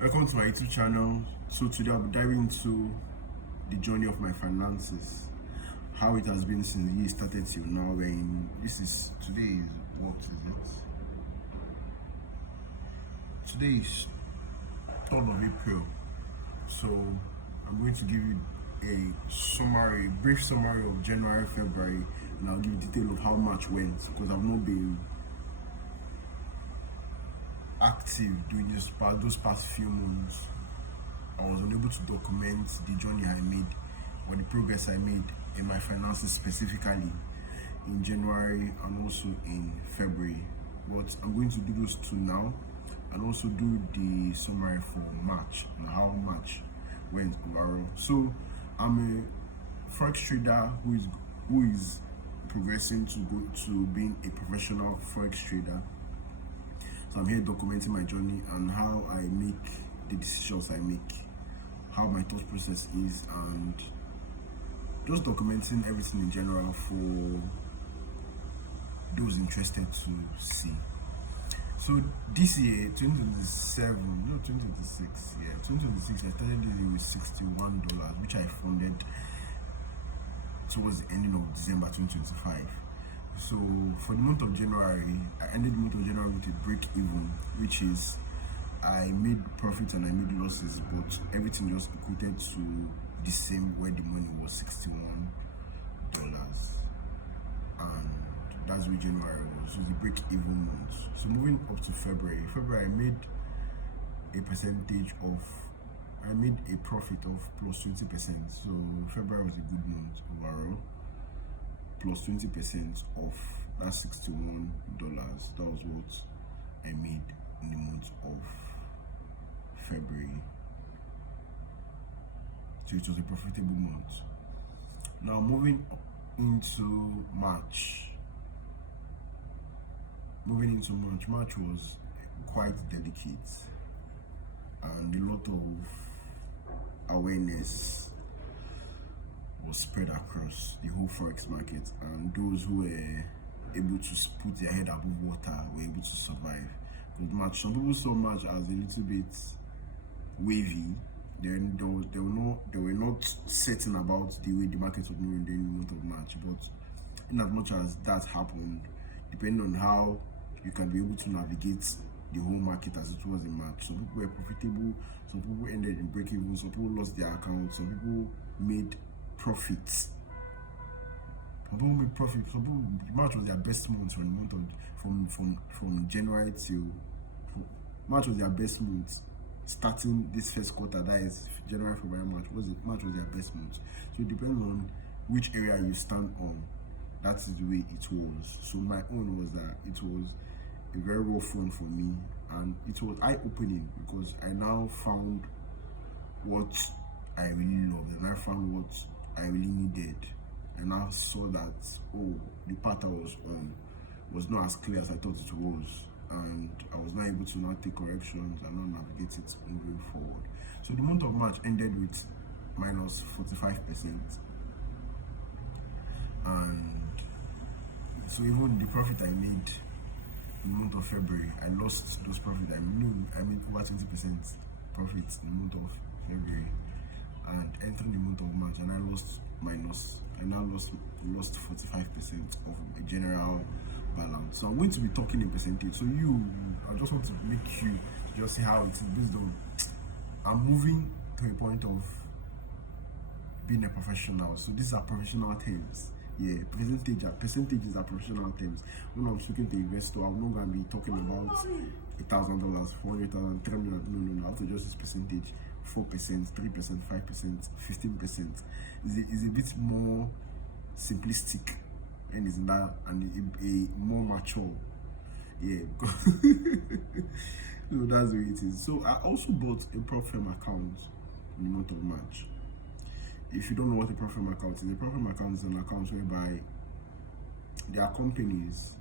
Welcome to my YouTube channel. So today I'll be diving into the journey of my finances, how it has been since the year started till now. When today is what is it? Today is 3rd of April. So I'm going to give you a brief summary of January, February, and I'll give you detail of how much went because I've not been active during those past few months. I was unable to document the journey I made or the progress I made in my finances, specifically in January and also in February. But I'm going to do those two now and also do the summary for March and how much went overall. So I'm a forex trader who is progressing to go to being a professional forex trader. So I'm here documenting my journey and how I make the decisions I make, how my thought process is, and just documenting everything in general for those interested to see. So this year, 2026, I started this year with $61, which I funded towards the ending of December 2025. So for the month of January, I ended the month of January with a break even, which is I made profits and I made losses, but everything just equated to the same, where the money was $61. And that's where January was. So the break even month. So moving up to February, I made a profit of plus 20%. So February was a good month overall. Plus 20% of that $61. That was what I made in the month of February. So it was a profitable month. Now moving into March. March was quite delicate and a lot of awareness was spread across the whole forex market, and those who were able to put their head above water were able to survive. Because March, some people saw March as a little bit wavy. Then they were not certain about the way the market was moving during the month of March. But in as much as that happened, depending on how you can be able to navigate the whole market as it was in March. Some people were profitable, some people ended in break-even, some people lost their accounts, some people made profits. March was their best month from the month of from January till March was their best month. Starting this first quarter, that is January, February, March was their best month. So it depends on which area you stand on. That is the way it was. So my own was that it was a very rough one for me, and it was eye-opening because I now found what I really loved and I found what I really needed. And I saw that, the path I was on was not as clear as I thought it was, and I was not able to now take corrections and now navigate it moving forward. So the month of March ended with minus 45%, and so even the profit I made in the month of February, I lost those profits. I made over 20% profits in the month of February, and entering the month of March, and I lost 45% of a general balance. So I'm going to be talking in percentage. So I just want to make you just see how it is based on. I'm moving to a point of being a professional. So these are professional terms. Yeah, percentages are professional terms. When I'm speaking to investor, I'm not going to be talking about $1,000, $400,000, $300,000. No. I have to just use percentage. 4%, 3%, 5%, 15% is a bit more simplistic and is that and a more mature. Yeah, so that's the way it is. So I also bought a prop firm account in the month of March. If you don't know what a prop firm account is, a prop firm account is an account whereby there are companies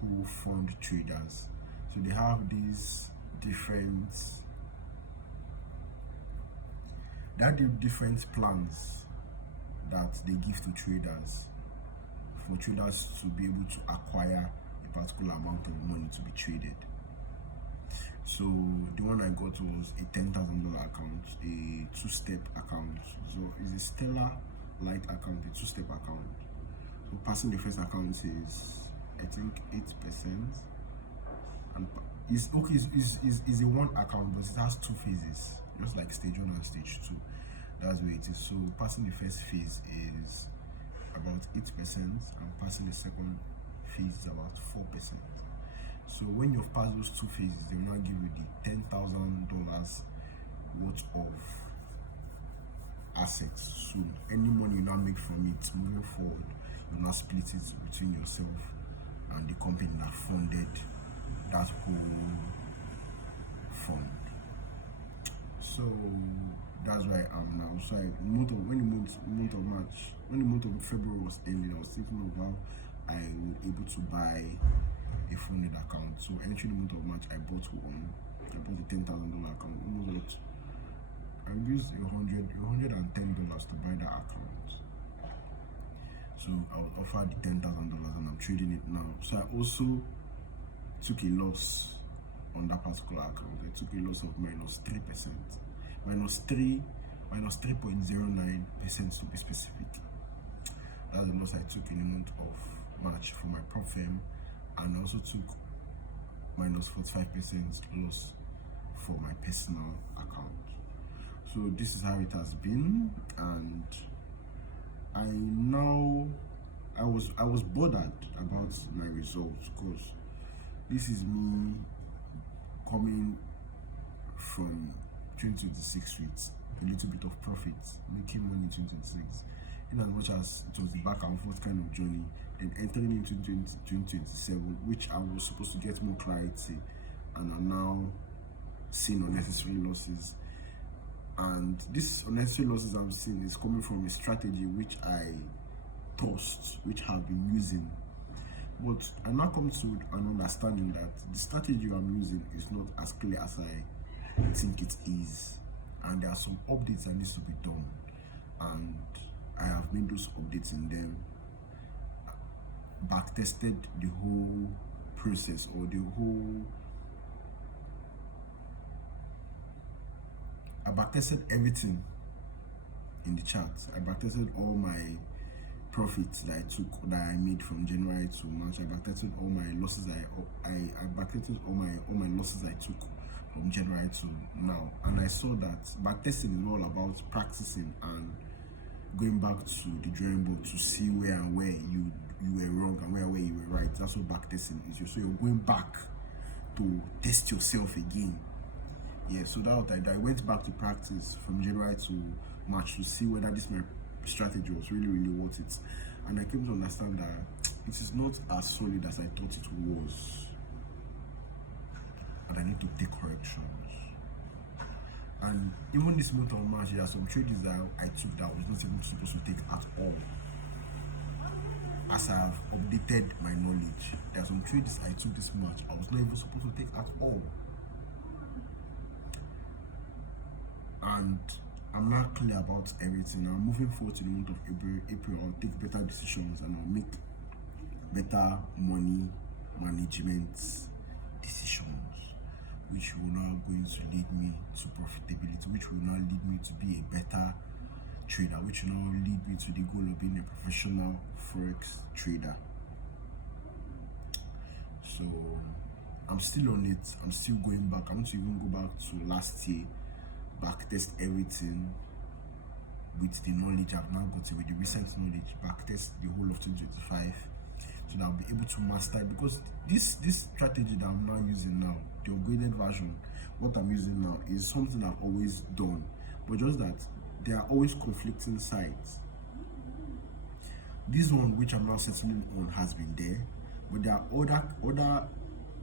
who fund traders. So they have these different plans that they give to traders for traders to be able to acquire a particular amount of money to be traded. So the one I got was a $10,000 account, a two-step account. So it's a Stellar Light account, a two-step account. So passing the first account is, I think, 8%, and it's okay. It's a one account, but it has two phases, just like stage 1 and stage 2. That's where it is. So passing the first phase is about 8%, and passing the second phase is about 4%. So when you've passed those two phases, they will now give you the $10,000 worth of assets. So any money you now make from it moving forward, you now split it between yourself and the company that funded that whole fund. So that's where I am now. So when the month of February was ending, I was thinking of how I would able to buy a funded account. So entering the month of March, I bought the $10,000 account. Almost I used $110 to buy that account. So I was offered the $10,000 and I'm trading it now. So I also took a loss on that particular account. I took a loss of -3%, -3.09% to be specific. That's the loss I took in the month of March for my prop firm, and I also took -45% loss for my personal account. So this is how it has been, and I was bothered about my results, because this is me coming from 2026 with a little bit of profit, making money in 2026, in as much as it was the back and forth kind of journey, then entering into 2027, which I was supposed to get more clarity, and I'm now seeing unnecessary losses. And these unnecessary losses I'm seeing is coming from a strategy which I trust, which I've been using. But I now come to an understanding that the strategy I'm using is not as clear as I think it is, and there are some updates that needs to be done, and I have made those updates in them, back tested the whole process, or I back tested everything in the chart. I back tested all my profits that I made from January to March. I backtested all my losses. I backtested all my losses I took from January to now, and I saw that backtesting is all about practicing and going back to the drawing board to see where you were wrong and where you were right. That's what backtesting is. So you're going back to test yourself again. Yeah, so that I went back to practice from January to March to see whether this my strategy was really worth it, and I came to understand that it is not as solid as I thought it was, and I need to take corrections. And even this month of March, there are some trades that I took that I was not even supposed to take at all. As I have updated my knowledge, there are some trades I took this March I was not even supposed to take at all. And I'm not clear about everything. I'm moving forward to the month of April. I'll take better decisions and I'll make better money management decisions, which will now going to lead me to profitability, which will now lead me to be a better trader, which will now lead me to the goal of being a professional forex trader. So I'm still on it. I'm still going back. I want to even go back to last year, back test everything with the knowledge I've now got, with the recent knowledge, back test the whole of 2025, so that I'll be able to master it. Because this strategy that I'm now using now, the upgraded version, what I'm using now, is something I've always done, but just that there are always conflicting sides. This one which I'm now settling on has been there, but there are other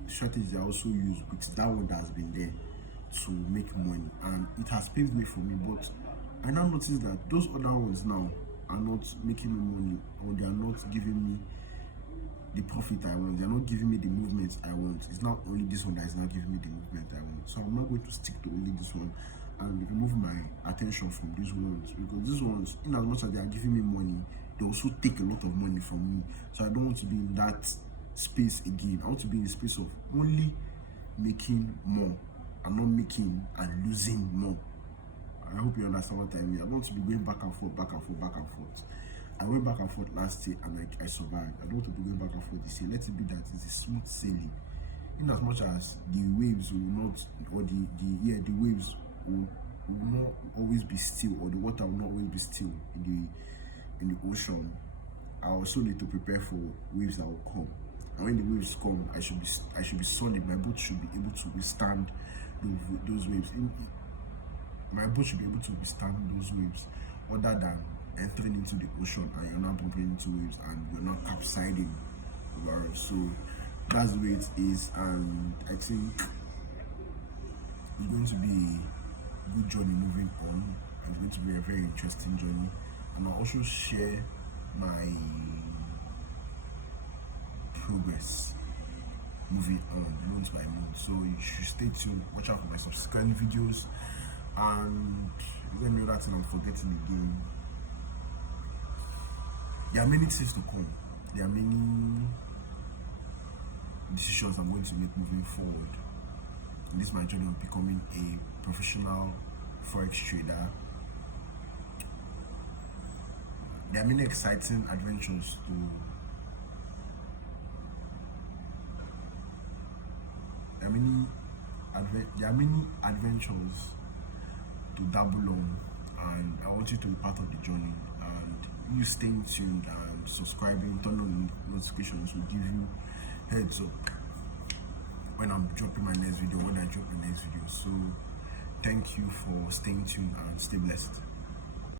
strategies I also use with that one that has been there to make money, and it has paved way for me. But I now notice that those other ones now are not making me money, or they are not giving me the profit I want. They are not giving me the movements I want. It's not only this one that is not giving me the movement I want. So I'm not going to stick to only this one and remove my attention from these ones, because these ones, in as much as they are giving me money, they also take a lot of money from me. So I don't want to be in that space again. I want to be in the space of only making more I'm not making and losing more. I hope you understand what I mean. I want to be going back and forth, back and forth, back and forth. I went back and forth last year and I survived. I don't want to be going back and forth this year. Let it be that it's a smooth sailing. In as much as the waves will not, or the waves will not always be still, or the water will not always be still in the ocean. I also need to prepare for waves that will come. And when the waves come, I should be solid. My boat should be able to withstand those waves. My boat should be able to withstand those waves, other than entering into the ocean and you're not bumping into waves and you're not capsizing. So that's the way it is, and I think it's going to be a good journey moving on, and it's going to be a very interesting journey. And I'll also share my progress moving on month by month. So you should stay tuned, watch out for my subsequent videos. And let me know that thing I'm forgetting again. There are many things to come. There are many decisions I'm going to make moving forward. And this is my journey of becoming a professional forex trader. There are many exciting adventures there are many adventures to dabble on, and I want you to be part of the journey. And you staying tuned and subscribing, turn on notifications will give you heads up when I'm dropping my next video, when I drop my next video. So thank you for staying tuned and stay blessed.